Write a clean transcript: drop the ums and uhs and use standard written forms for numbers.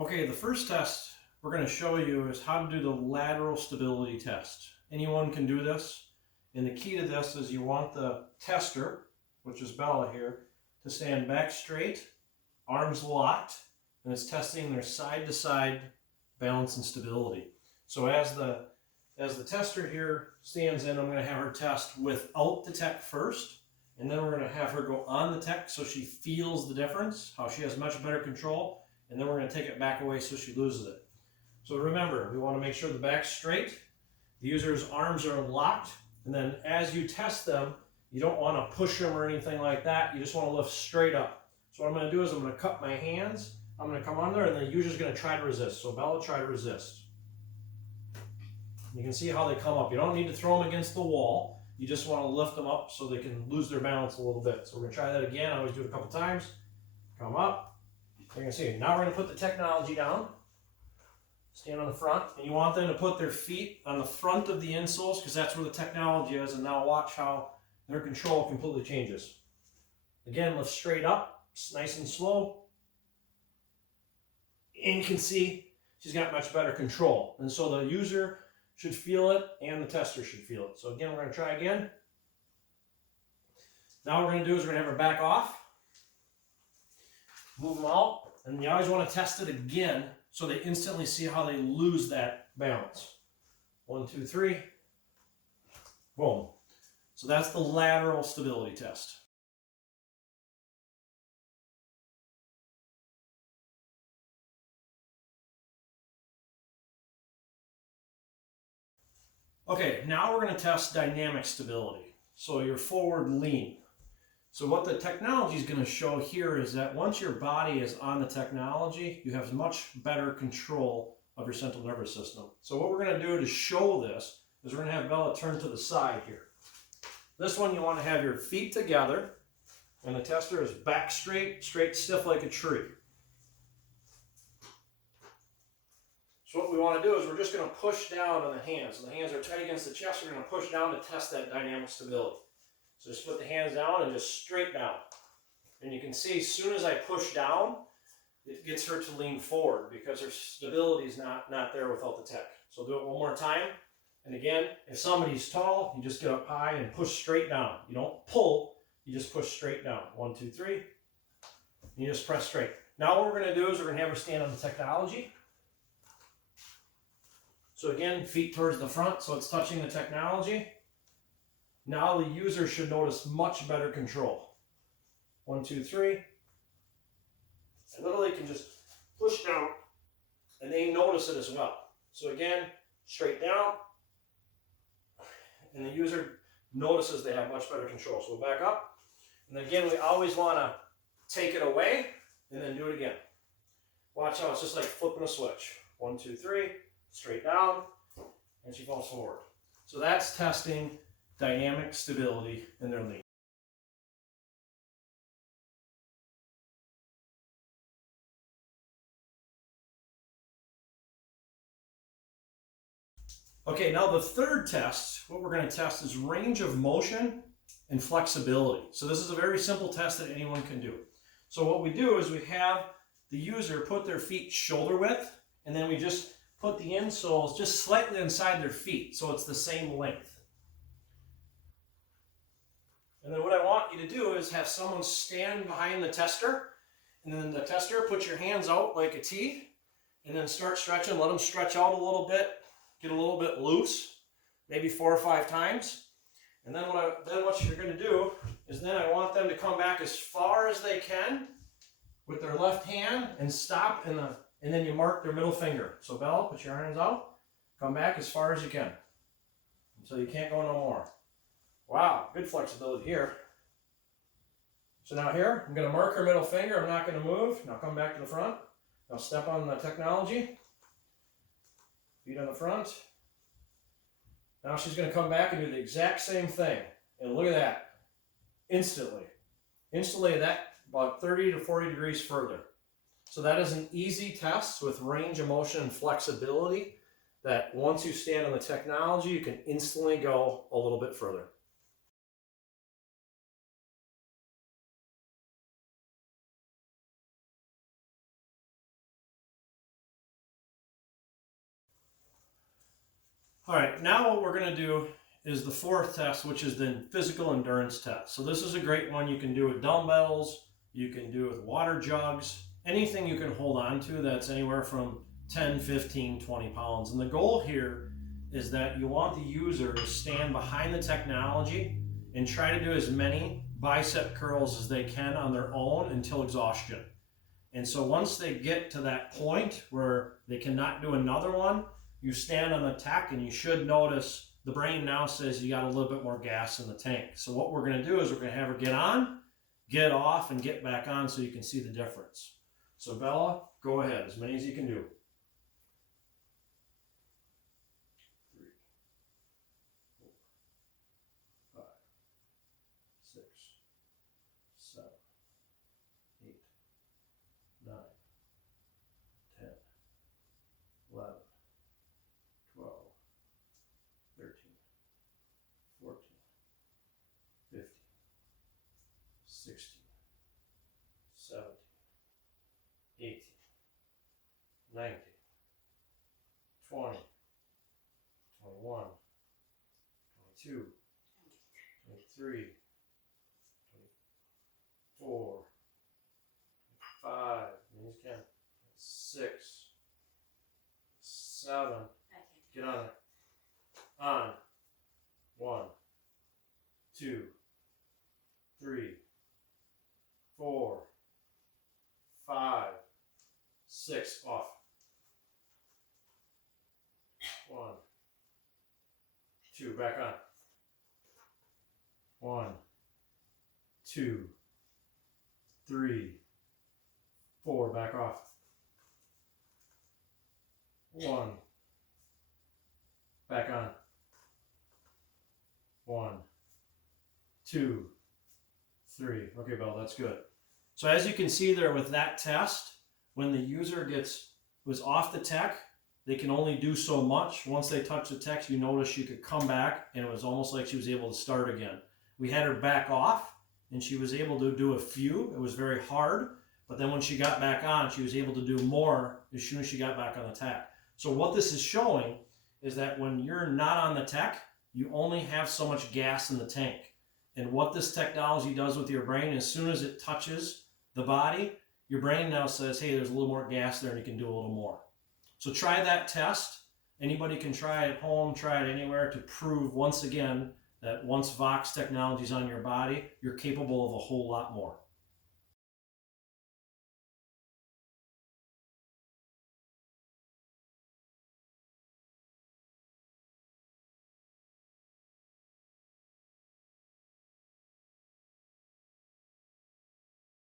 Okay, the first test we're going to show you is how to do the lateral stability test. Anyone can do this, and the key to this is you want the tester, which is Bella here, to stand back straight, arms locked, and it's testing their side-to-side balance and stability. So as the tester here stands in, I'm going to have her test without the tech first, and then we're going to have her go on the tech so she feels the difference, how she has much better control, and then we're going to take it back away so she loses it. So remember, we want to make sure the back's straight, the user's arms are locked, and then as you test them, you don't want to push them or anything like that. You just want to lift straight up. So what I'm going to do is I'm going to cup my hands, I'm going to come under, and the user's going to try to resist. So Bella, try to resist. You can see how they come up. You don't need to throw them against the wall. You just want to lift them up so they can lose their balance a little bit. So we're going to try that again. I always do it a couple times. Come up. You can see. Now we're going to put the technology down. Stand on the front. And you want them to put their feet on the front of the insoles because that's where the technology is. And now watch how their control completely changes. Again, lift straight up. It's nice and slow. And you can see she's got much better control. And so the user should feel it and the tester should feel it. So again, we're going to try again. Now what we're going to do is we're going to have her back off. Move them out. And you always want to test it again so they instantly see how they lose that balance. 1, 2, 3. Boom. So that's the lateral stability test. Okay, now we're going to test dynamic stability. So your forward lean. So what the technology is going to show here is that once your body is on the technology, you have much better control of your central nervous system. So what we're going to do to show this is we're going to have Bella turn to the side here. This one you want to have your feet together and the tester is back straight, stiff like a tree. So what we want to do is we're just going to push down on the hands. So the hands are tight against the chest. We're going to push down to test that dynamic stability. So just put the hands down and just straight down. And you can see as soon as I push down, it gets her to lean forward because her stability is not there without the tech. So do it one more time. And again, if somebody's tall, you just get up high and push straight down. You don't pull, you just push straight down. 1, 2, 3. And you just press straight. Now what we're going to do is we're going to have her stand on the technology. So again, feet towards the front, so it's touching the technology. Now the user should notice much better control. 1, 2, 3. I literally can just push down and they notice it as well. So again, straight down. And the user notices they have much better control. So we'll back up. And again, we always want to take it away and then do it again. Watch how it's just like flipping a switch. 1, 2, 3. Straight down, and she falls forward. So that's testing dynamic stability in their lean. Okay, now the third test, what we're going to test is range of motion and flexibility. So this is a very simple test that anyone can do. So what we do is we have the user put their feet shoulder width, and then we just put the insoles just slightly inside their feet so it's the same length. And then what I want you to do is have someone stand behind the tester, and then the tester, put your hands out like a T, and then start stretching. Let them stretch out a little bit, get a little bit loose, maybe 4 or 5 times. And then what you're going to do is then I want them to come back as far as they can with their left hand and stop and then you mark their middle finger. So Bella, put your hands out, come back as far as you can until you can't go no more. Wow, good flexibility here. So now here, I'm going to mark her middle finger. I'm not going to move. Now come back to the front. Now step on the technology. Feet on the front. Now she's going to come back and do the exact same thing. And look at that. Instantly. Instantly that about 30 to 40 degrees further. So that is an easy test with range of motion and flexibility that once you stand on the technology, you can instantly go a little bit further. All right, now what we're going to do is the fourth test, which is the physical endurance test. So this is a great one you can do with dumbbells, you can do with water jugs, anything you can hold on to that's anywhere from 10, 15, 20 pounds. And the goal here is that you want the user to stand behind the technology and try to do as many bicep curls as they can on their own until exhaustion. And so once they get to that point where they cannot do another one, you stand on the tech and you should notice the brain now says you got a little bit more gas in the tank. So what we're going to do is we're going to have her get on, get off, and get back on so you can see the difference. So Bella, go ahead, as many as you can do. 3, 4, 5, 6, 7, 8, 9, 10, 11, 12, 13, 14, 15, 16, 17, 18, 19, 20, 21, 22, 23, 24, 25, 6, 7, get on it, on, 1, 2, 3, 4, 5, 6, off, 1, 2, back on, 1, 2, 3, 4, back off, 1, back on, 1, 2, 3. Okay, Belle, that's good. So as you can see there with that test, when the user was off the tech, they can only do so much. Once they touch the tech, you notice she could come back, and it was almost like she was able to start again. We had her back off, and she was able to do a few. It was very hard, but then when she got back on, she was able to do more as soon as she got back on the tech. So what this is showing is that when you're not on the tech, you only have so much gas in the tank. And what this technology does with your brain, as soon as it touches the body, your brain now says, hey, there's a little more gas there and you can do a little more. So try that test. Anybody can try it at home, try it anywhere to prove once again that once Voxx technology is on your body, you're capable of a whole lot more.